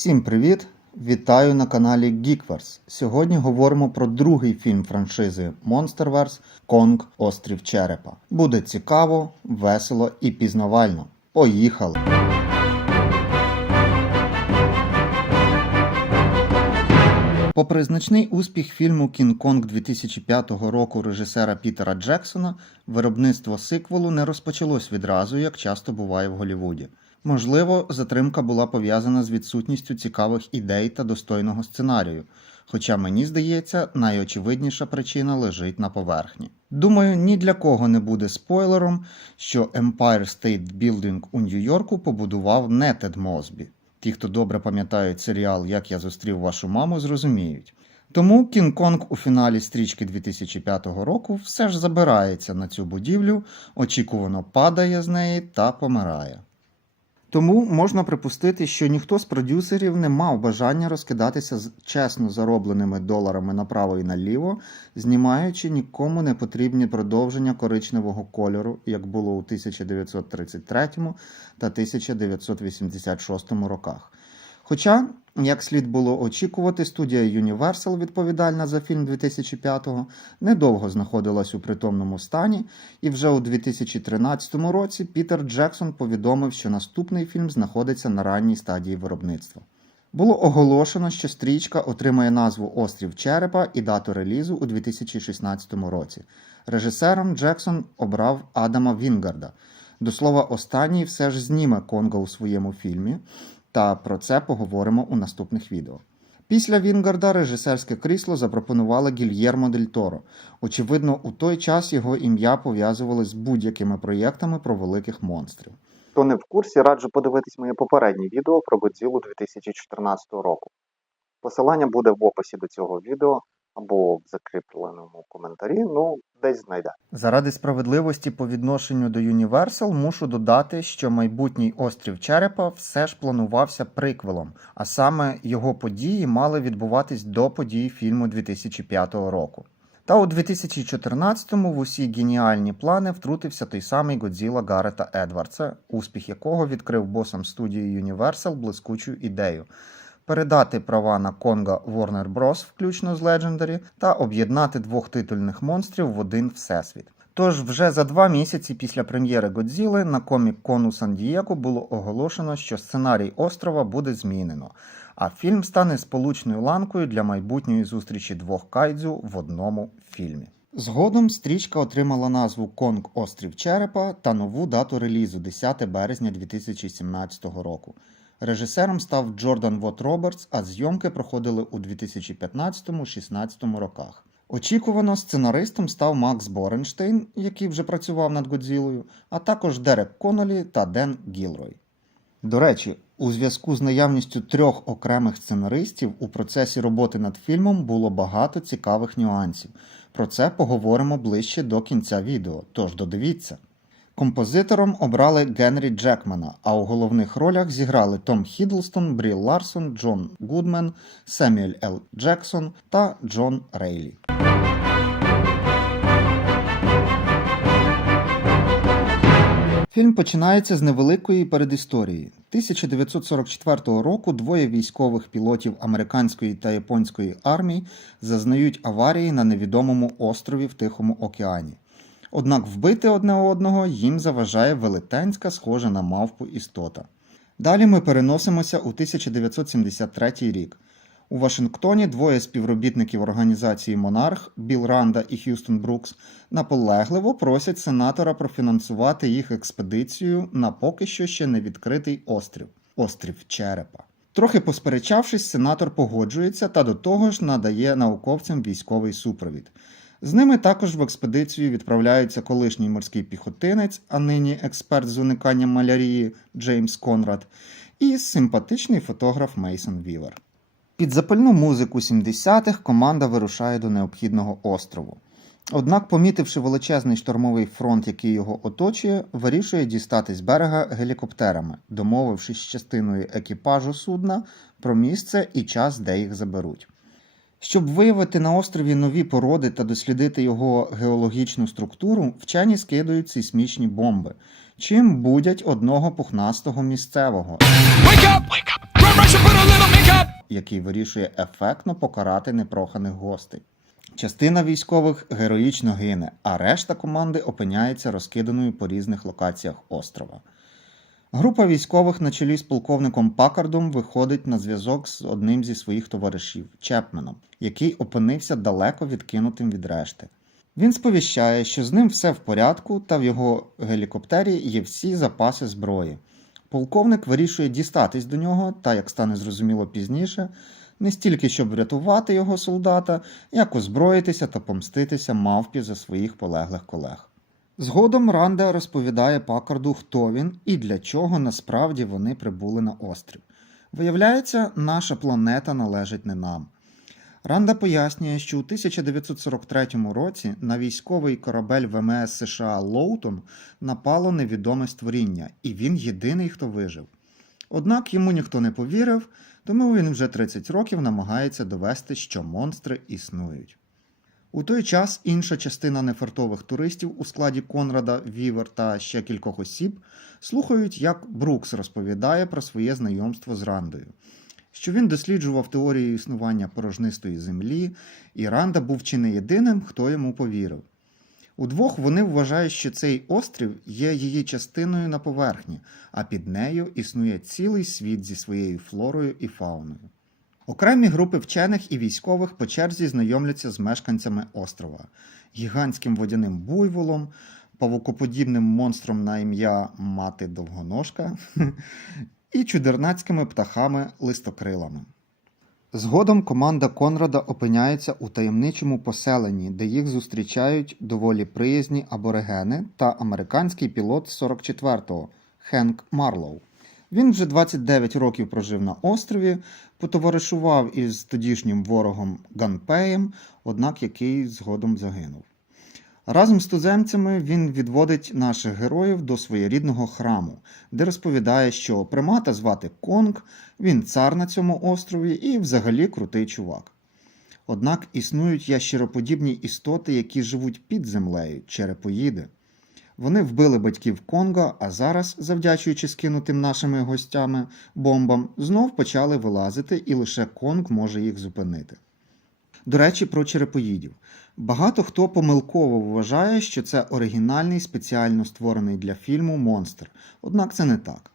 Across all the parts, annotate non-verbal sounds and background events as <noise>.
Всім привіт! Вітаю на каналі Geekverse. Сьогодні говоримо про другий фільм франшизи Monsterverse Конг Острів Черепа. Буде цікаво, весело і пізнавально. Поїхали! Попри значний успіх фільму Кінг-Конг 2005 року режисера Пітера Джексона, виробництво сиквелу не розпочалось відразу, як часто буває в Голлівуді. Можливо, затримка була пов'язана з відсутністю цікавих ідей та достойного сценарію. Хоча мені здається, найочевидніша причина лежить на поверхні. Думаю, ні для кого не буде спойлером, що Empire State Building у Нью-Йорку побудував не Тед Мосбі. Ті, хто добре пам'ятають серіал Як я зустрів вашу маму, зрозуміють. Тому Кінг-Конг у фіналі стрічки 2005 року все ж забирається на цю будівлю, очікувано падає з неї та помирає. Тому можна припустити, що ніхто з продюсерів не мав бажання розкидатися з чесно заробленими доларами направо і наліво, знімаючи нікому не потрібні продовження коричневого кольору, як було у 1933 та 1986 роках. Хоча, як слід було очікувати, студія Universal, відповідальна за фільм 2005-го, недовго знаходилась у притомному стані, і вже у 2013 році Пітер Джексон повідомив, що наступний фільм знаходиться на ранній стадії виробництва. Було оголошено, що стрічка отримає назву Острів Черепа і дату релізу у 2016 році. Режисером Джексон обрав Адама Вінгарда. До слова, останній все ж зніме Конга у своєму фільмі, та про це поговоримо у наступних відео. Після Вінгарда режисерське крісло запропонувала Гільєрмо Дель Торо. Очевидно, у той час його ім'я пов'язували з будь-якими проєктами про великих монстрів. Хто не в курсі, раджу подивитись моє попереднє відео про Годзілу 2014 року. Посилання буде в описі до цього відео або в закріпленому коментарі, ну, десь знайде. Заради справедливості по відношенню до Universal мушу додати, що майбутній острів Черепа все ж планувався приквелом, а саме його події мали відбуватись до подій фільму 2005 року. Та у 2014-му в усі геніальні плани втрутився той самий Годзіла Гарета Едвардса, успіх якого відкрив босам студії Universal блискучу ідею передати права на Конга Warner Bros., включно з Legendary, та об'єднати двох титульних монстрів в один всесвіт. Тож вже за два місяці після прем'єри Годзіли на комік Кону Сан-Дієго було оголошено, що сценарій острова буде змінено, а фільм стане сполучною ланкою для майбутньої зустрічі двох кайдзю в одному фільмі. Згодом стрічка отримала назву Конг Острів Черепа та нову дату релізу 10 березня 2017 року. Режисером став Джордан Вот Робертс, а зйомки проходили у 2015-16 роках. Очікувано, сценаристом став Макс Боренштейн, який вже працював над Годзілою, а також Дерек Конолі та Ден Гілрой. До речі, у зв'язку з наявністю трьох окремих сценаристів у процесі роботи над фільмом було багато цікавих нюансів. Про це поговоримо ближче до кінця відео, тож додивіться. Композитором обрали Генрі Джекмана, а у головних ролях зіграли Том Хідлстон, Брі Ларсон, Джон Гудмен, Семюель Л. Джексон та Джон Рейлі. Фільм починається з невеликої передісторії. 1944 року двоє військових пілотів американської та японської армій зазнають аварії на невідомому острові в Тихому океані. Однак вбити одне одного їм заважає велетенська, схожа на мавпу істота. Далі ми переносимося у 1973 рік. У Вашингтоні двоє співробітників організації Монарх Білл Ранда і Х'юстон Брукс наполегливо просять сенатора профінансувати їх експедицію на поки що ще не відкритий острів острів Черепа. Трохи посперечавшись, сенатор погоджується та до того ж надає науковцям військовий супровід. З ними також в експедицію відправляється колишній морський піхотинець, а нині експерт з уникання малярії Джеймс Конрад, і симпатичний фотограф Мейсон Вівер. Під запальну музику 70-х команда вирушає до необхідного острову. Однак, помітивши величезний штормовий фронт, який його оточує, вирішує дістатись берега гелікоптерами, домовившись з частиною екіпажу судна про місце і час, де їх заберуть. Щоб виявити на острові нові породи та дослідити його геологічну структуру, вчені скидують сейсмічні бомби, чим будять одного пухнастого місцевого. Який вирішує ефектно покарати непроханих гостей. Частина військових героїчно гине, а решта команди опиняється розкиданою по різних локаціях острова. Група військових на чолі з полковником Пакардом виходить на зв'язок з одним зі своїх товаришів Чепменом, який опинився далеко відкинутим від решти. Він сповіщає, що з ним все в порядку, та в його гелікоптері є всі запаси зброї. Полковник вирішує дістатись до нього, та, як стане зрозуміло пізніше, не стільки щоб врятувати його солдата, як озброїтися та помститися мавпі за своїх полеглих колег. Згодом Ранда розповідає Пакарду, хто він і для чого насправді вони прибули на острів. Виявляється, наша планета належить не нам. Ранда пояснює, що у 1943 році на військовий корабель ВМС США Лоутон напало невідоме створіння, і він єдиний, хто вижив. Однак йому ніхто не повірив, тому він вже 30 років намагається довести, що монстри існують. У той час інша частина нефартових туристів у складі Конрада, Вівер та ще кількох осіб слухають, як Брукс розповідає про своє знайомство з Рандою, що він досліджував теорію існування порожнистої землі, і Ранда був чи не єдиним, хто йому повірив. Удвох вони вважають, що цей острів є її частиною на поверхні, а під нею існує цілий світ зі своєю флорою і фауною. Окремі групи вчених і військових по черзі знайомляться з мешканцями острова, гігантським водяним буйволом, павукоподібним монстром на ім'я Мати Довгоножка <laughs> і чудернацькими птахами-листокрилами. Згодом команда Конрада опиняється у таємничому поселенні, де їх зустрічають доволі приязні аборигени та американський пілот 44-го Хенк Марлоу. Він вже 29 років прожив на острові, потоваришував із тодішнім ворогом Ганпеєм, однак який згодом загинув. Разом з туземцями він відводить наших героїв до своєрідного храму, де розповідає, що примата звати Конг, він цар на цьому острові і взагалі крутий чувак. Однак існують ящероподібні істоти, які живуть під землею, черепоїди. Вони вбили батьків Конга, а зараз, завдячуючи скинутим нашими гостями бомбам, знов почали вилазити, і лише Конг може їх зупинити. До речі, про черепоїдів. Багато хто помилково вважає, що це оригінальний спеціально створений для фільму монстр. Однак це не так.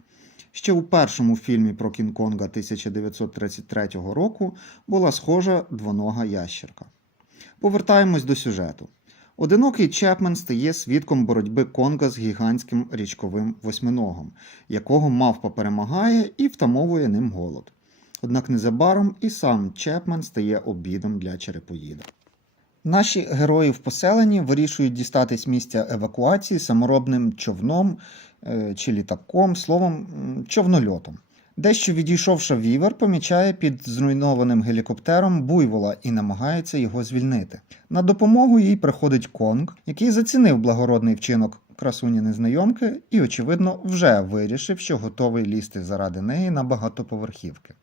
Ще у першому фільмі про Кінг-Конга 1933 року була схожа двонога ящерка. Повертаємось до сюжету. Одинокий Чепмен стає свідком боротьби Конга з гігантським річковим восьминогом, якого мавпа перемагає і втамовує ним голод. Однак незабаром і сам Чепмен стає обідом для черепоїда. Наші герої в поселенні вирішують дістатись місця евакуації саморобним човном е, чи літаком, словом, човнольотом. Дещо відійшовши вівер, помічає під зруйнованим гелікоптером буйвола і намагається його звільнити. На допомогу їй приходить Конг, який зацінив благородний вчинок красуні незнайомки і, очевидно, вже вирішив, що готовий лізти заради неї на багатоповерхівки.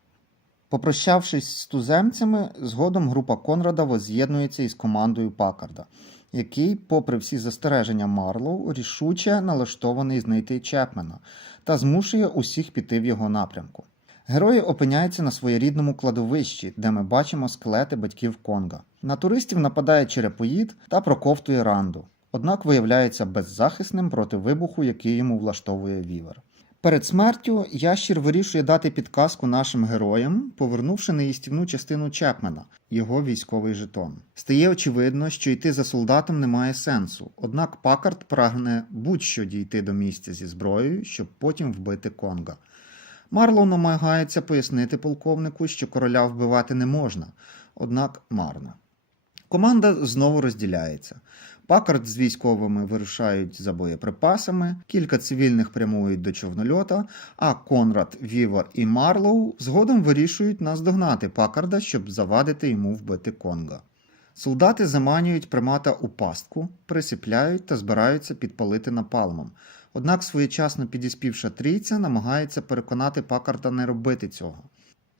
Попрощавшись з туземцями, згодом група Конрада воз'єднується із командою Пакарда, який, попри всі застереження Марлоу, рішуче налаштований знайти Чепмена та змушує усіх піти в його напрямку. Герої опиняються на своєрідному кладовищі, де ми бачимо скелети батьків Конга. На туристів нападає черепоїд та проковтує ранду, однак виявляється беззахисним проти вибуху, який йому влаштовує вівер. Перед смертю ящір вирішує дати підказку нашим героям, повернувши неїстівну частину Чепмена, його військовий жетон. Стає очевидно, що йти за солдатом немає сенсу, однак Пакард прагне будь-що дійти до місця зі зброєю, щоб потім вбити Конга. Марлоу намагається пояснити полковнику, що короля вбивати не можна, однак марно. Команда знову розділяється. Пакард з військовими вирушають за боєприпасами, кілька цивільних прямують до човнольота, а Конрад, Вівер і Марлоу згодом вирішують наздогнати Пакарда, щоб завадити йому вбити Конга. Солдати заманюють примата у пастку, присипляють та збираються підпалити напалмом. Однак своєчасно підіспівша трійця намагається переконати Пакарда не робити цього.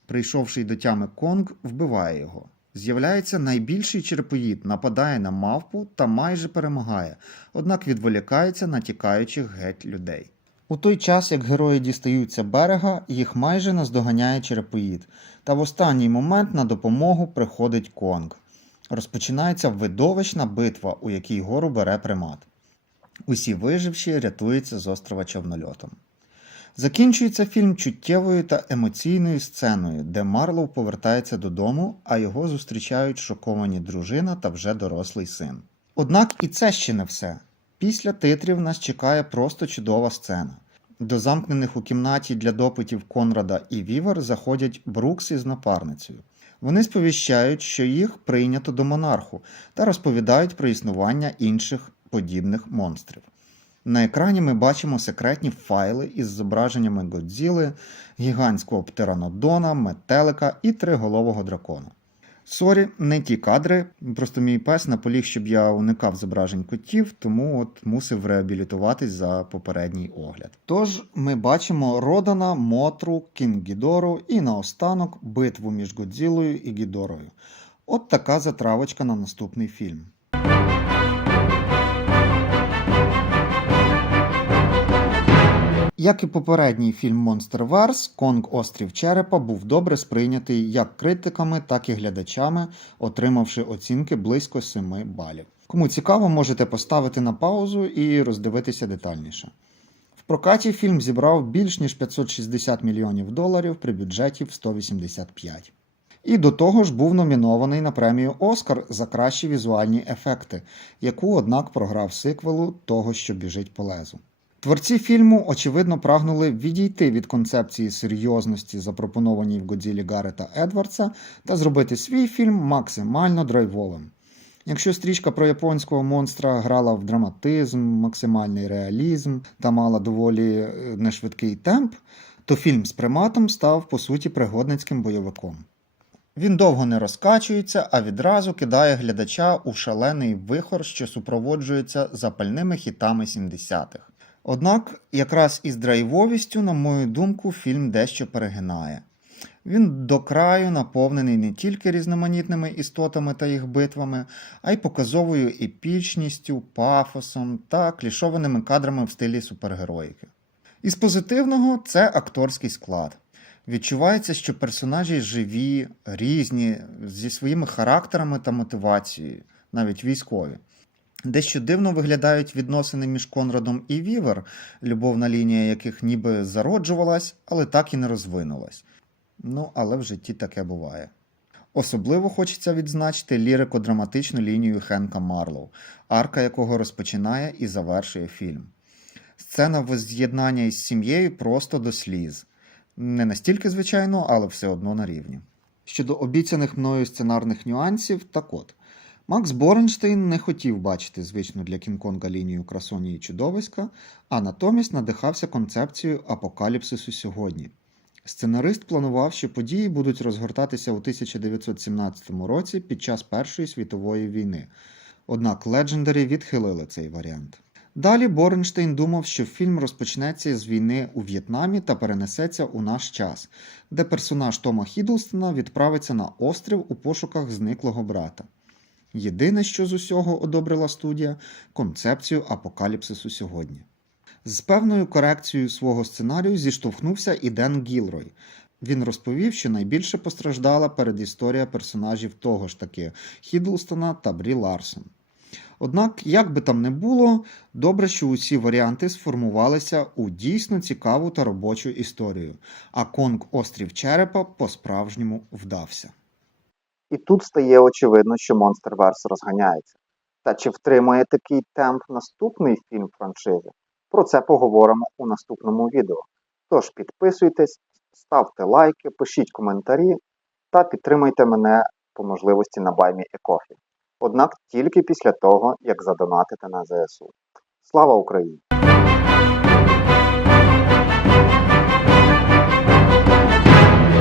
Прийшовши до тями Конг, вбиває його. З'являється найбільший черепоїд, нападає на мавпу та майже перемагає, однак відволікається на тікаючих геть людей. У той час, як герої дістаються берега, їх майже наздоганяє черепоїд, та в останній момент на допомогу приходить Конг. Розпочинається видовищна битва, у якій гору бере примат. Усі виживші рятуються з острова човнольотом. Закінчується фільм чуттєвою та емоційною сценою, де Марлоу повертається додому, а його зустрічають шоковані дружина та вже дорослий син. Однак і це ще не все. Після титрів нас чекає просто чудова сцена. До замкнених у кімнаті для допитів Конрада і Вівер заходять Брукс із напарницею. Вони сповіщають, що їх прийнято до монарху та розповідають про існування інших подібних монстрів. На екрані ми бачимо секретні файли із зображеннями Годзіли, гігантського птеранодона, метелика і триголового дракона. Сорі, не ті кадри. Просто мій пес наполіг, щоб я уникав зображень котів, тому от мусив реабілітуватись за попередній огляд. Тож ми бачимо Родана, Мотру, Кінгідору і наостанок битву між Годзілою і Гідорою. От така затравочка на наступний фільм. Як і попередній фільм Monsterverse, Конг Острів Черепа був добре сприйнятий як критиками, так і глядачами, отримавши оцінки близько 7 балів. Кому цікаво, можете поставити на паузу і роздивитися детальніше. В прокаті фільм зібрав більш ніж 560 мільйонів доларів при бюджеті в 185. І до того ж був номінований на премію Оскар за кращі візуальні ефекти, яку, однак, програв сиквелу того, що біжить по лезу. Творці фільму, очевидно, прагнули відійти від концепції серйозності, запропонованій в Годзілі Гарета Едвардса, та зробити свій фільм максимально драйвовим. Якщо стрічка про японського монстра грала в драматизм, максимальний реалізм та мала доволі е, нешвидкий темп, то фільм з приматом став по суті пригодницьким бойовиком. Він довго не розкачується, а відразу кидає глядача у шалений вихор, що супроводжується запальними хітами 70-х. Однак, якраз із драйвовістю, на мою думку, фільм дещо перегинає. Він до краю наповнений не тільки різноманітними істотами та їх битвами, а й показовою епічністю, пафосом та клішованими кадрами в стилі супергероїки. Із позитивного це акторський склад. Відчувається, що персонажі живі, різні, зі своїми характерами та мотивацією, навіть військові. Дещо дивно виглядають відносини між Конрадом і Вівер, любовна лінія яких ніби зароджувалась, але так і не розвинулась. Ну, але в житті таке буває. Особливо хочеться відзначити лірико-драматичну лінію Хенка Марлоу, арка якого розпочинає і завершує фільм. Сцена воз'єднання із сім'єю просто до сліз. Не настільки, звичайно, але все одно на рівні. Щодо обіцяних мною сценарних нюансів, так от. Макс Боренштейн не хотів бачити звичну для Кінг-Конга лінію красоні і чудовиська, а натомість надихався концепцією апокаліпсису сьогодні. Сценарист планував, що події будуть розгортатися у 1917 році під час Першої світової війни. Однак Legendary відхилили цей варіант. Далі Боренштейн думав, що фільм розпочнеться з війни у В'єтнамі та перенесеться у наш час, де персонаж Тома Хідлстона відправиться на острів у пошуках зниклого брата. Єдине, що з усього одобрила студія концепцію апокаліпсису сьогодні. З певною корекцією свого сценарію зіштовхнувся і Ден Гілрой. Він розповів, що найбільше постраждала передісторія персонажів того ж таки Хідлстона та Брі Ларсон. Однак, як би там не було, добре, що усі варіанти сформувалися у дійсно цікаву та робочу історію, а Конг Острів Черепа по-справжньому вдався. І тут стає очевидно, що Monsterverse розганяється. Та чи втримує такий темп наступний фільм франшизи? Про це поговоримо у наступному відео. Тож підписуйтесь, ставте лайки, пишіть коментарі та підтримуйте мене по можливості на баймі Екофі. Однак тільки після того, як задонатите на ЗСУ. Слава Україні!